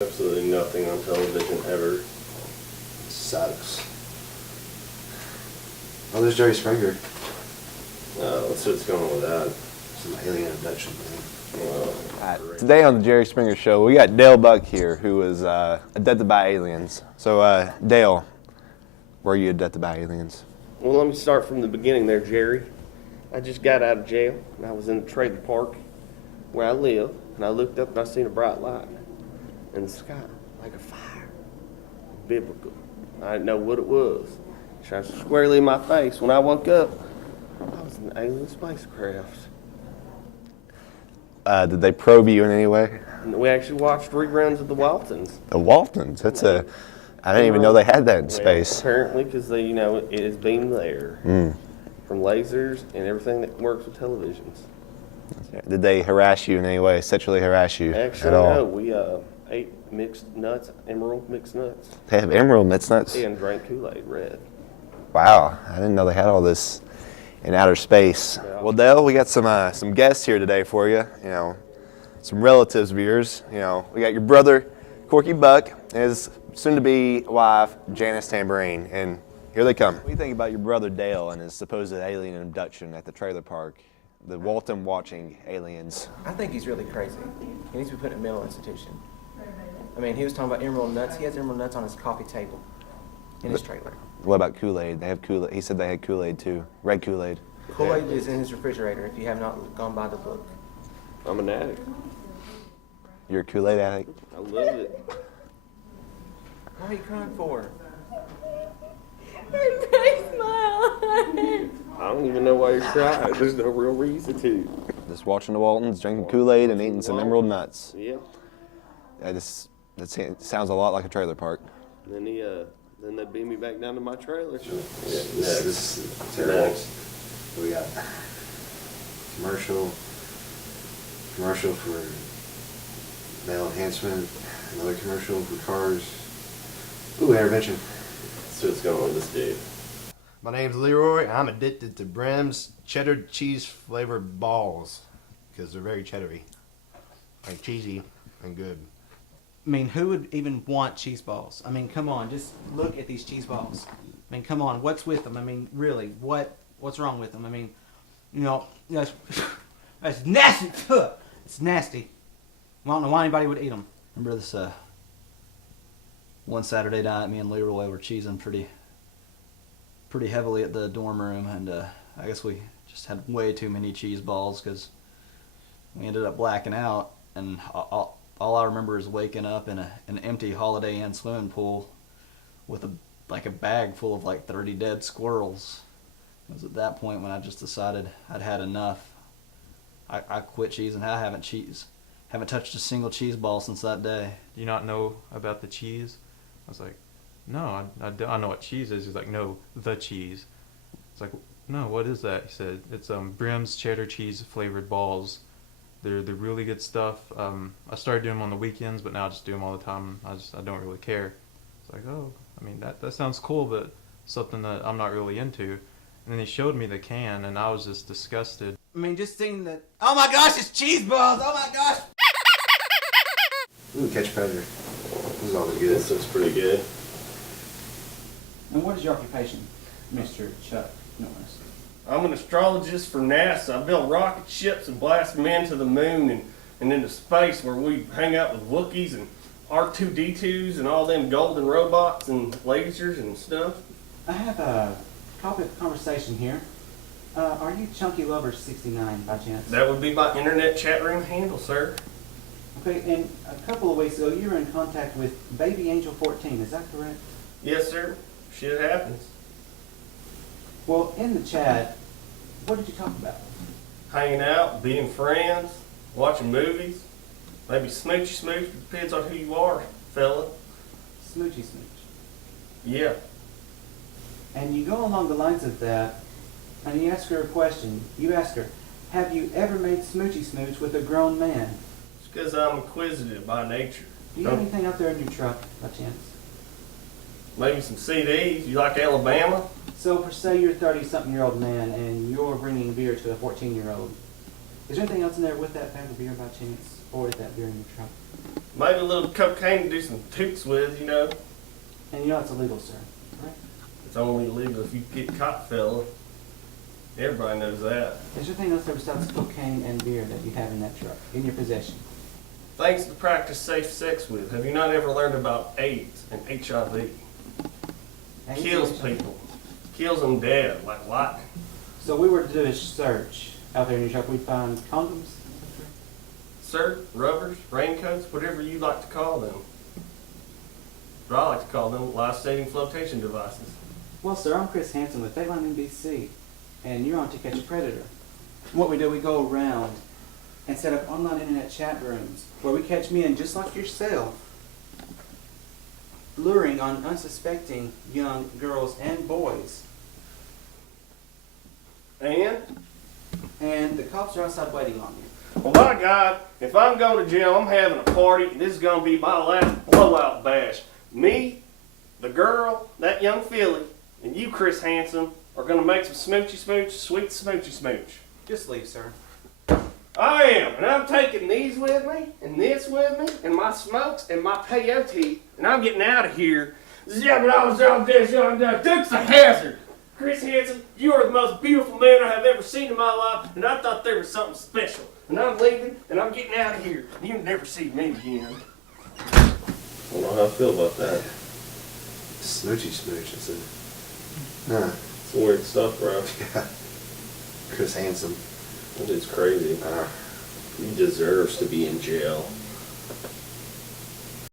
Absolutely nothing on television ever. Sucks. Oh, there's Jerry Springer. Let's see what's going on with that. Some alien abduction thing. Today on the Jerry Springer Show, we got Dale Buck here, who was abducted by aliens. So, Dale, were you abducted by aliens? Well, let me start from the beginning there, Jerry. I just got out of jail, and I was in the trailer park where I live, and I looked up and I seen a bright light in the sky, like a fire. Biblical. I didn't know what it was. It shone squarely in my face. When I woke up, I was in an alien spacecraft. Did they probe you in any way? And we actually watched reruns of the Waltons. The Waltons. I didn't even know they had that in space. Apparently, because they, it is beamed there from lasers and everything that works with televisions. Did they harass you in any way, sexually harass you Actually, at all? no. We ate mixed nuts, emerald mixed nuts. They have emerald mixed nuts? And drank Kool-Aid red. Wow, I didn't know they had all this in outer space. Yeah. Well, Dale, we got some guests here today for you. Some relatives of yours. We got your brother, Corky Buck, and his soon-to-be wife, Janice Tambourine, and here they come. What do you think about your brother Dale and his supposed alien abduction at the trailer park? The Walton watching aliens. I think he's really crazy. He needs to be put in a mental institution. I mean, he was talking about emerald nuts. He has emerald nuts on his coffee table in his trailer. What about Kool-Aid? They have Kool-Aid. He said they had Kool-Aid too. Red Kool-Aid. Kool-Aid is in his refrigerator if you have not gone by the book. I'm an addict. You're a Kool-Aid addict? I love it. What are you crying for? It breaks my heart. I don't even know why you're crying. There's no real reason to. Just watching the Waltons, drinking Kool-Aid, and eating some emerald nuts. Yeah. That sounds a lot like a trailer park. And then then they beat me back down to my trailer. Yeah, this is terrible. What we got? Commercial for male enhancement. Another commercial for cars. Ooh, intervention. Let's see what's going on with this dude. My name's Leroy. I'm addicted to Brim's cheddar cheese flavored balls because they're very cheddary, like cheesy and good. I mean, who would even want cheese balls? I mean, come on, just look at these cheese balls. I mean, come on, what's with them? I mean, really, what's wrong with them? I mean, that's nasty. It's nasty. I don't know why anybody would eat them. Remember this one Saturday night, me and Leroy were cheesing pretty heavily at the dorm room, and I guess we just had way too many cheese balls because we ended up blacking out, and all I remember is waking up in an empty Holiday Inn swimming pool with a bag full of like 30 dead squirrels. It was at that point when I just decided I'd had enough. I quit cheesing. I haven't touched a single cheese ball since that day. Do you not know about the cheese? I was like, no, I know what cheese is. He's like, no, the cheese. It's like, no, what is that? He said, it's Brim's cheddar cheese flavored balls. They're really good stuff. I started doing them on the weekends, but now I just do them all the time. I don't really care. It's like, oh, I mean, that sounds cool, but something that I'm not really into. And then he showed me the can, and I was just disgusted. I mean, just seeing that. Oh my gosh, it's cheese balls! Oh my gosh! Ooh, catch predator. This is always good. This looks pretty good. And what is your occupation, Mr. Chuck Norris? I'm an astrologist for NASA. I build rocket ships and blast men to the moon and into space where we hang out with Wookiees and R2-D2s and all them golden robots and lasers and stuff. I have a topic of conversation here. Are you Chunky Lover 69 by chance? That would be my internet chat room handle, sir. Okay, and a couple of weeks ago you were in contact with Baby Angel 14, is that correct? Yes, sir. Shit happens. Well, in the chat, what did you talk about? Hanging out, being friends, watching movies, maybe smoochy smooch. Depends on who you are, fella. Smoochy smooch. Yeah. And you go along the lines of that, and you ask her a question. You ask her, have you ever made smoochy smooch with a grown man? It's because I'm inquisitive by nature. Do you have anything out there in your truck, by chance? Maybe some CDs. You like Alabama? So, for say you're a 30-something-year-old man, and you're bringing beer to a 14-year-old. Is there anything else in there with that bag of beer by chance? Or is that beer in your trunk? Maybe a little cocaine to do some toots with, you know. And you know it's illegal, sir. Right? It's only legal if you get caught, fella. Everybody knows that. Is there anything else there besides cocaine and beer that you have in that truck, in your possession? Things to practice safe sex with. Have you not ever learned about AIDS and HIV? Kills people. Kills them dead like lightning. So we were to do a search out there in your truck. We'd find condoms. Sir, rubbers, raincoats, whatever you like to call them. But I like to call them life-saving flotation devices. Well, sir, I'm Chris Hansen with Dateline NBC, and you're on To Catch a Predator. What we do, we go around and set up online internet chat rooms where we catch men just like yourself luring on unsuspecting young girls and boys. And the cops are outside waiting on you. Well, my God, if I'm going to jail, I'm having a party, and this is going to be my last blowout bash. Me, the girl, that young filly, and you, Chris Hansen, are going to make some smoochy smooch, sweet smoochy smooch. Just leave, sir. I am, and I'm taking these with me, and this with me, and my smokes, and my peyote, and I'm getting out of here. Dukes of Hazard. Chris Hansen, you are the most beautiful man I have ever seen in my life, and I thought there was something special. And I'm leaving, and I'm getting out of here. You'll never see me again. I don't know how I feel about that. Smoochy smooch, it's a... Nah. Some weird stuff, bro. Yeah. Chris Hansen. That dude's crazy. He deserves to be in jail.